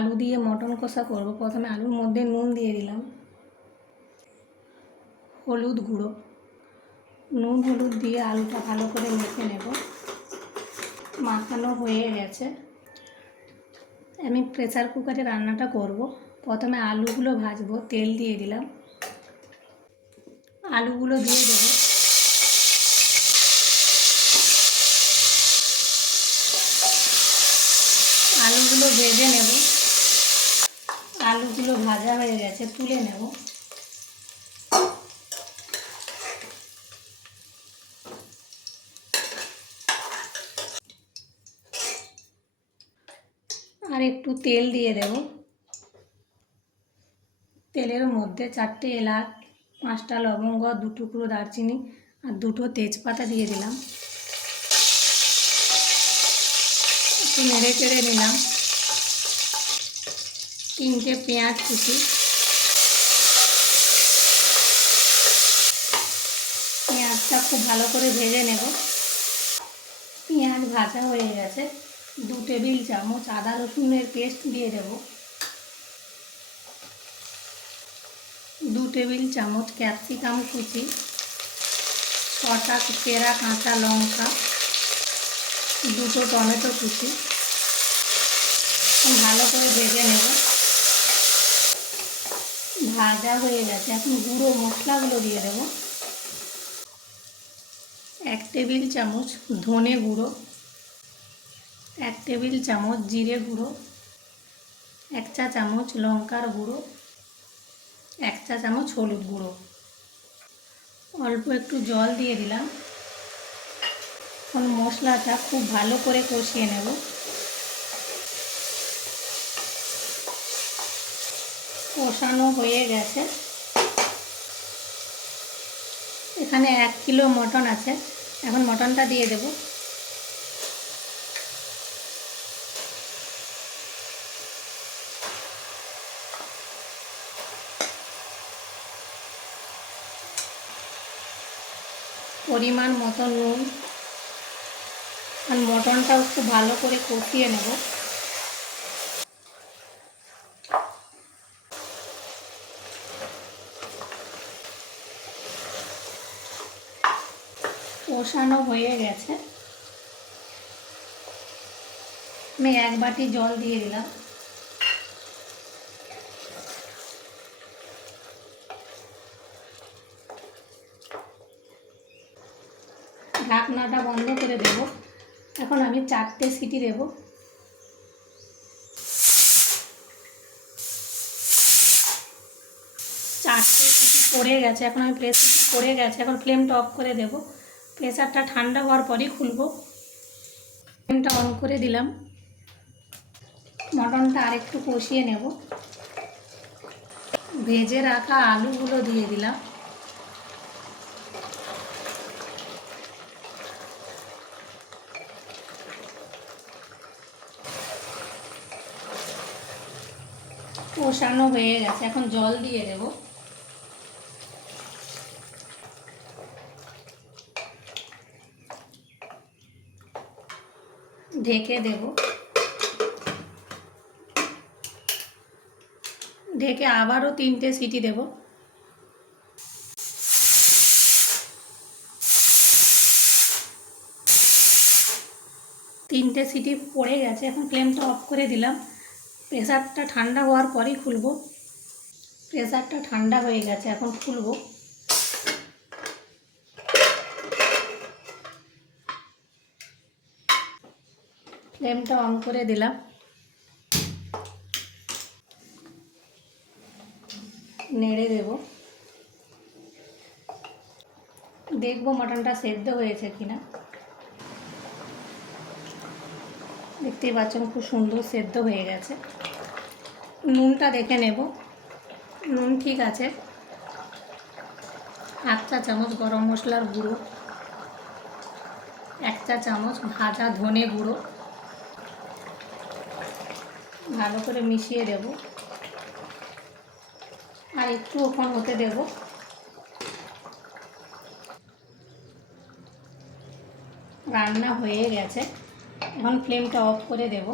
আলু দিয়ে মটন কষা করব। প্রথমে আলুর মধ্যে নুন দিয়ে দিলাম, হলুদ গুঁড়ো, নুন হলুদ দিয়ে আলুটা ভালো করে মেখে নেব। মাখানো হয়ে গেছে। আমি প্রেসার কুকারে রান্নাটা করব। প্রথমে আলুগুলো ভাজবো, তেল দিয়ে দিলাম, আলুগুলো দিয়ে দেবো। আলুগুলো ভেজে নেব। আলুগুলো ভাজা হয়ে গেছে, তুলে নেব। আর একটু তেল দিয়ে দেব। তেলের মধ্যে 4টে এলাচ, 5টা লবঙ্গ, 2 টুকরো দারচিনি আর 2টো তেজপাতা দিয়ে দিলাম। একটু নেড়ে চেড়ে নিলাম। 3টে পেঁয়াজ কুচি, পেঁয়াজটা খুব ভালো করে ভেজে নেব। পেঁয়াজ ভাজা হয়ে গেছে। 2 টেবিল চামচ আদা রসুনের পেস্ট দিয়ে দেব। 2 টেবিল চামচ ক্যাপসিকাম কুচি, 6টা চেরা কাঁচা লঙ্কা, 2টো টমেটো কুচি ভালো করে ভেজে নেব। ভাজা হয়ে গেছে। এখন গুঁড়ো মশলাগুলো দিয়ে দেব। 1 টেবিল চামচ ধনে গুঁড়ো, 1 টেবিল চামচ জিরে গুঁড়ো, 1 চা চামচ লঙ্কার গুঁড়ো, 1 চা চামচ হলুদ গুঁড়ো। অল্প একটু জল দিয়ে দিলাম। এখন মশলাটা খুব ভালো করে কষিয়ে নেব। কষানো হয়ে গেছে। এখানে 1 কিলো মটন আছে। এখন মটনটা দিয়ে দেব। পরিমাণ মতো নুন। আর মটনটাও খুব ভালো করে কষিয়ে নেব। কষানো হয়ে গেছে। আমি 1 বাটি জল দিয়ে দিলাম। ঢাকনাটা বন্ধ করে দেব। এখন আমি 4টে সিটি দেব। 4টে সিটি পড়ে গেছে। এখন আমি সিটি পড়ে গেছে। এখন ফ্লেমটা অফ করে দেব। প্রেসারটা ঠান্ডা হওয়ার পরই খুলব। ফ্লেমটা অন করে দিলাম। মটনটা আরেকটু কষিয়ে নেব। ভেজে রাখা আলুগুলো দিয়ে দিলাম। কষানো হয়ে গেছে। এখন জল দিয়ে দেব। ঢেকে দেব। ঢেকে আবারও 3টে সিটি দেব। 3টে সিটি পড়ে গেছে। এখন ফ্লেমটা অফ করে দিলাম। প্রেসারটা ঠান্ডা হওয়ার পরেই খুলব। প্রেসারটা ঠান্ডা হয়ে গেছে। এখন খুলব। ফ্লেমটা অন করে দিলাম। নেড়ে দেব। দেখব মটনটা সেদ্ধ হয়েছে কিনা। দেখতেই পাচ্ছেন খুব সুন্দর সেদ্ধ হয়ে গেছে। নুনটা দেখে নেব। নুন ঠিক আছে। 1 চা চামচ গরম মশলার গুঁড়ো, 1 চা চামচ ভাজা ধনে গুঁড়ো ভালো করে মিশিয়ে দেব। আর একটু ওখান হতে দেব। রান্না হয়ে গেছে। এখন ফ্লেমটা অফ করে দেব।